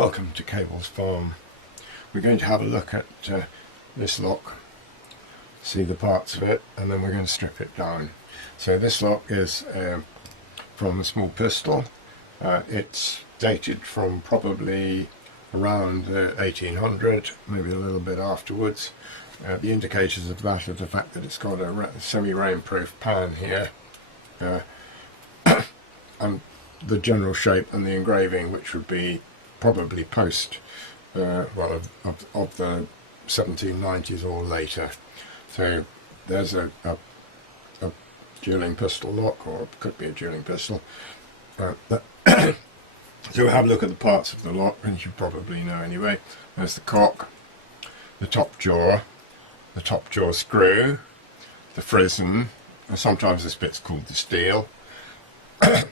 Welcome to Cablesfarm. We're going to have a look at this lock, see the parts of it, and then we're going to strip it down. So this lock is from a small pistol. It's dated from probably around 1800, maybe a little bit afterwards. The indicators of that are the fact that it's got a semi-rainproof pan here, and the general shape and the engraving, which would be probably post of the 1790s or later. So there's a dueling pistol lock, or it could be a dueling pistol. So we'll have a look at the parts of the lock, and you probably know anyway. There's the cock, the top jaw screw, the frizzen, and sometimes this bit's called the steel, the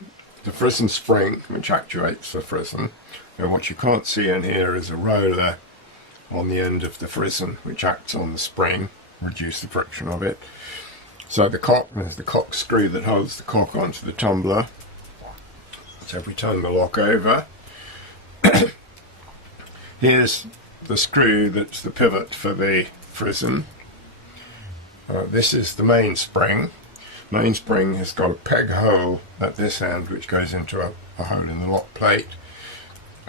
frizzen spring, which actuates the frizzen. And what you can't see in here is a roller on the end of the frizzen, which acts on the spring, reduce the friction of it. So the cock, there's the cock screw that holds the cock onto the tumbler. So if we turn the lock over, here's the screw that's the pivot for the frizzen. This is the mainspring. Mainspring has got a peg hole at this end which goes into a hole in the lock plate.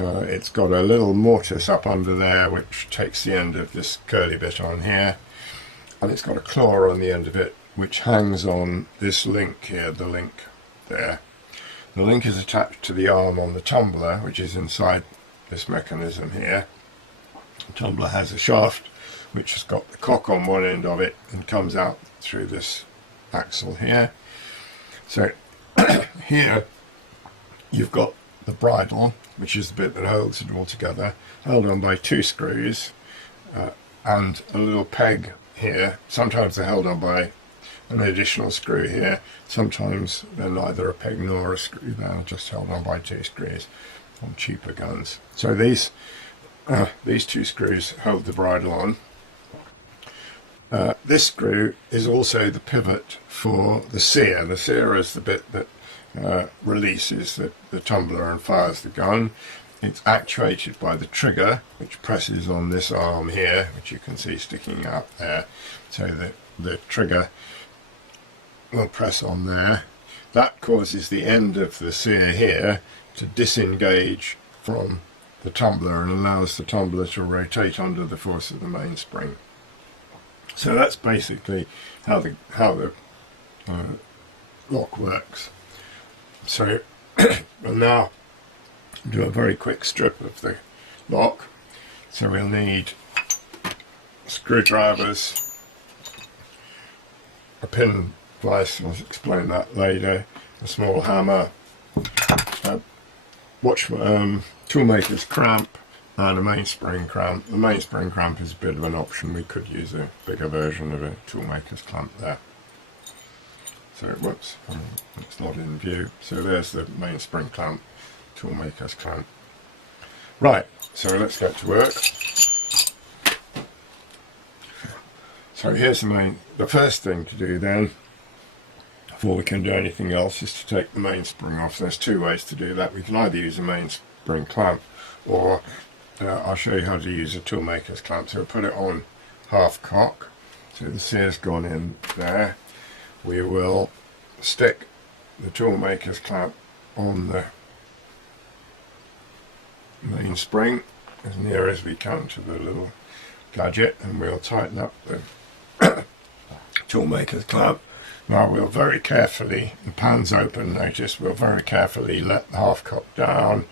It's got a little mortise up under there which takes the end of this curly bit on here, and it's got a claw on the end of it which hangs on this link here, the link there. The link is attached to the arm on the tumbler, which is inside this mechanism here. The tumbler has a shaft which has got the cock on one end of it and comes out through this axle here. So here you've got the bridle, which is the bit that holds it all together, held on by two screws and a little peg here. Sometimes they're held on by an additional screw here. Sometimes they're neither a peg nor a screw, they're just held on by two screws on cheaper guns. So these two screws hold the bridle on. This screw is also the pivot for the sear. The sear is the bit that releases the tumbler and fires the gun. It's actuated by the trigger, which presses on this arm here, which you can see sticking out there. So that the trigger will press on there. That causes the end of the sear here to disengage from the tumbler and allows the tumbler to rotate under the force of the mainspring. So that's basically how the lock works. So we'll now do a very quick strip of the lock. So we'll need screwdrivers, a pin vise, I'll explain that later, a small hammer, a toolmaker's clamp, and a mainspring clamp. The mainspring clamp is a bit of an option. We could use a bigger version of a toolmaker's clamp there. So whoops, it's not in view. So there's the mainspring clamp, toolmaker's clamp. Right, so let's get to work. So here's the first thing to do then, before we can do anything else, is to take the mainspring off. There's two ways to do that. We can either use a mainspring clamp, or I'll show you how to use a toolmaker's clamp. So we'll put it on half cock. So the sear's gone in there. We will stick the toolmaker's clamp on the mainspring as near as we can to the little gadget, and we'll tighten up the toolmaker's clamp. Now we'll very carefully, the pan's open, notice, we'll very carefully let the half cock down,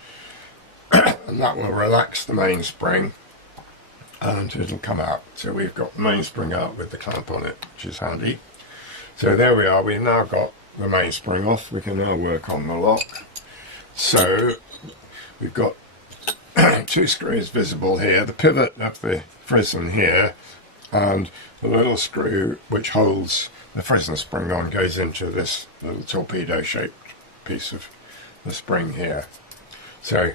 and that will relax the mainspring and it'll come out. So we've got the mainspring out with the clamp on it, which is handy. So there we are, we've now got the mainspring off. We can now work on the lock. So we've got two screws visible here, the pivot of the frizzen here, and the little screw which holds the frizzen spring on goes into this little torpedo shaped piece of the spring here. So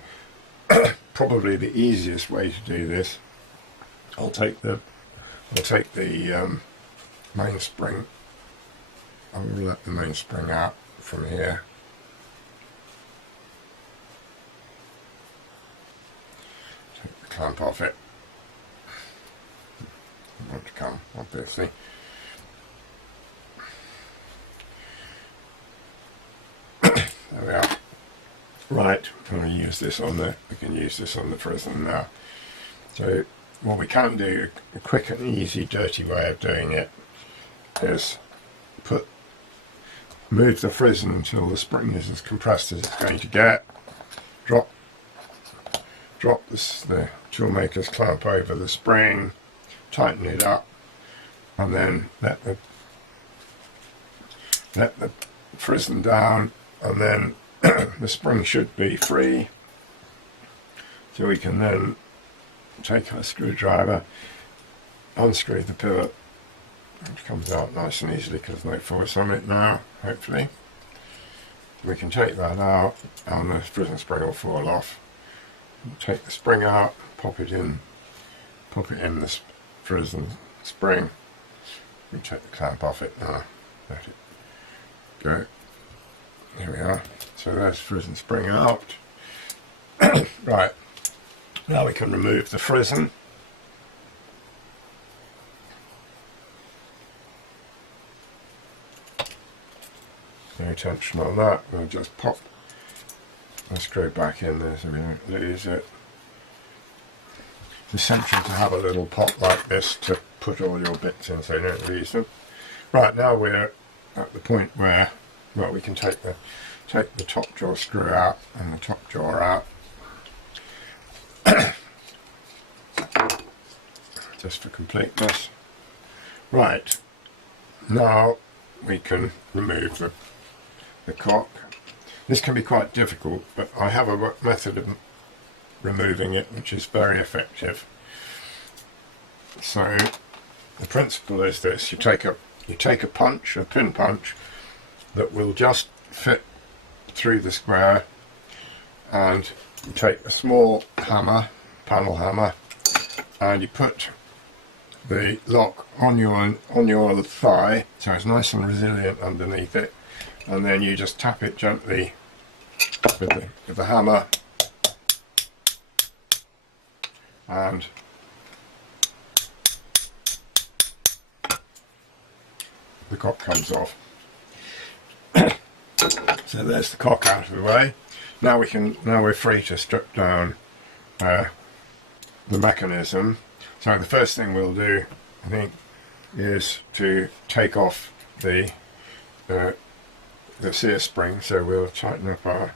probably the easiest way to do this, I'll take the mainspring. I will let the mainspring out from here. clamp off it. I want to come, obviously. There we are. Right, we can use this on the prison now. So what we can do, a quick and easy, dirty way of doing it, is move the frizzen until the spring is as compressed as it's going to get. Drop the toolmaker's clamp over the spring, tighten it up, and then let the frizzen down, and then the spring should be free. So we can then take our screwdriver, unscrew the pivot. It comes out nice and easily because there's no force on it now, hopefully. We can take that out and the frizzen spring will fall off. Take the spring out, pop it in this frizzen spring. We take the clamp off it now. Let it go. Here we are. So there's the frizzen spring out. Right. Now we can remove the frizzen. No tension on that. We'll just pop the screw back in there so we don't lose it. It's essential to have a little pot like this to put all your bits in so you don't lose them. Right, now we're at the point where, well, we can take the top jaw screw out and the top jaw out. Just for completeness. Right, now we can remove the cock. This can be quite difficult, but I have a method of removing it which is very effective. So the principle is this: you take a punch, a pin punch, that will just fit through the square, and you take a small hammer, panel hammer, and you put the lock on your thigh so it's nice and resilient underneath it, and then you just tap it gently with the hammer, and the cock comes off. So there's the cock out of the way. Now we're free to strip down the mechanism. So the first thing we'll do, I think, is to take off the sear spring. So we'll tighten up our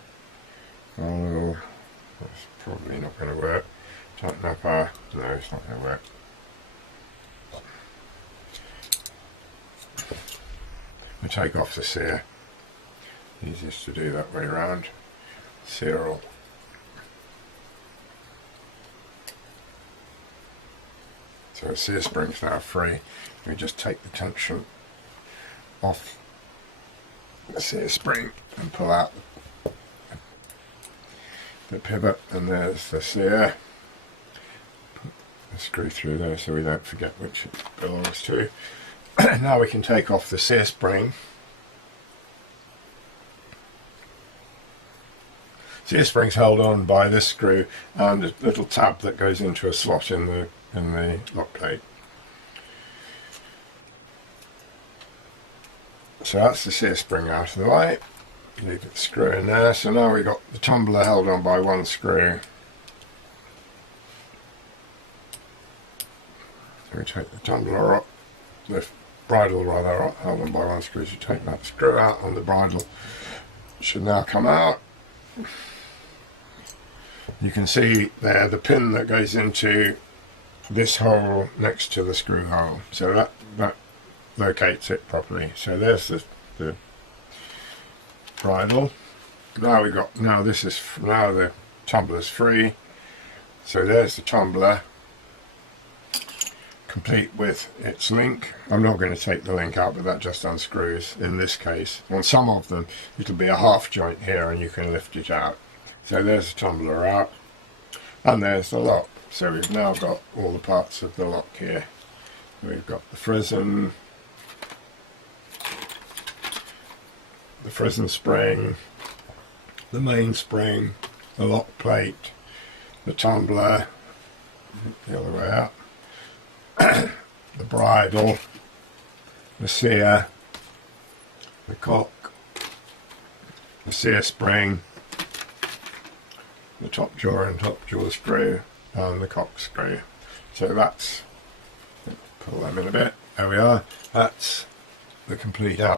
that's probably not going to work. Tighten up our, no, it's not going to work. We'll take off the sear. Easiest to do that way around. Sear all. So the sear spring's now free. We just take the tension off the sear spring and pull out the pivot, and there's the sear. Put the screw through there so we don't forget which it belongs to. Now we can take off the sear spring. Sear spring's held on by this screw and a little tab that goes into a slot in the lock plate. So that's the sear spring out of the way. Leave the screw in there. So now we've got the tumbler held on by one screw. So we take the tumbler up, the bridle rather, held on by one screw. So you take that screw out and the bridle should now come out. You can see there the pin that goes into this hole next to the screw hole, so that locates it properly. So there's the bridle. Now the tumbler's free. So there's the tumbler, complete with its link. I'm not going to take the link out, but that just unscrews in this case. On some of them it'll be a half joint here and you can lift it out. So there's the tumbler out, and there's the lock. So we've now got all the parts of the lock here. We've got the frizzen spring, the main spring, the lock plate, the tumbler, the other way out. The bridle, the sear, the cock, the sear spring, the top jaw and top jaw screw, and the cock screw. So that's, pull them in a bit, there we are, that's the complete out.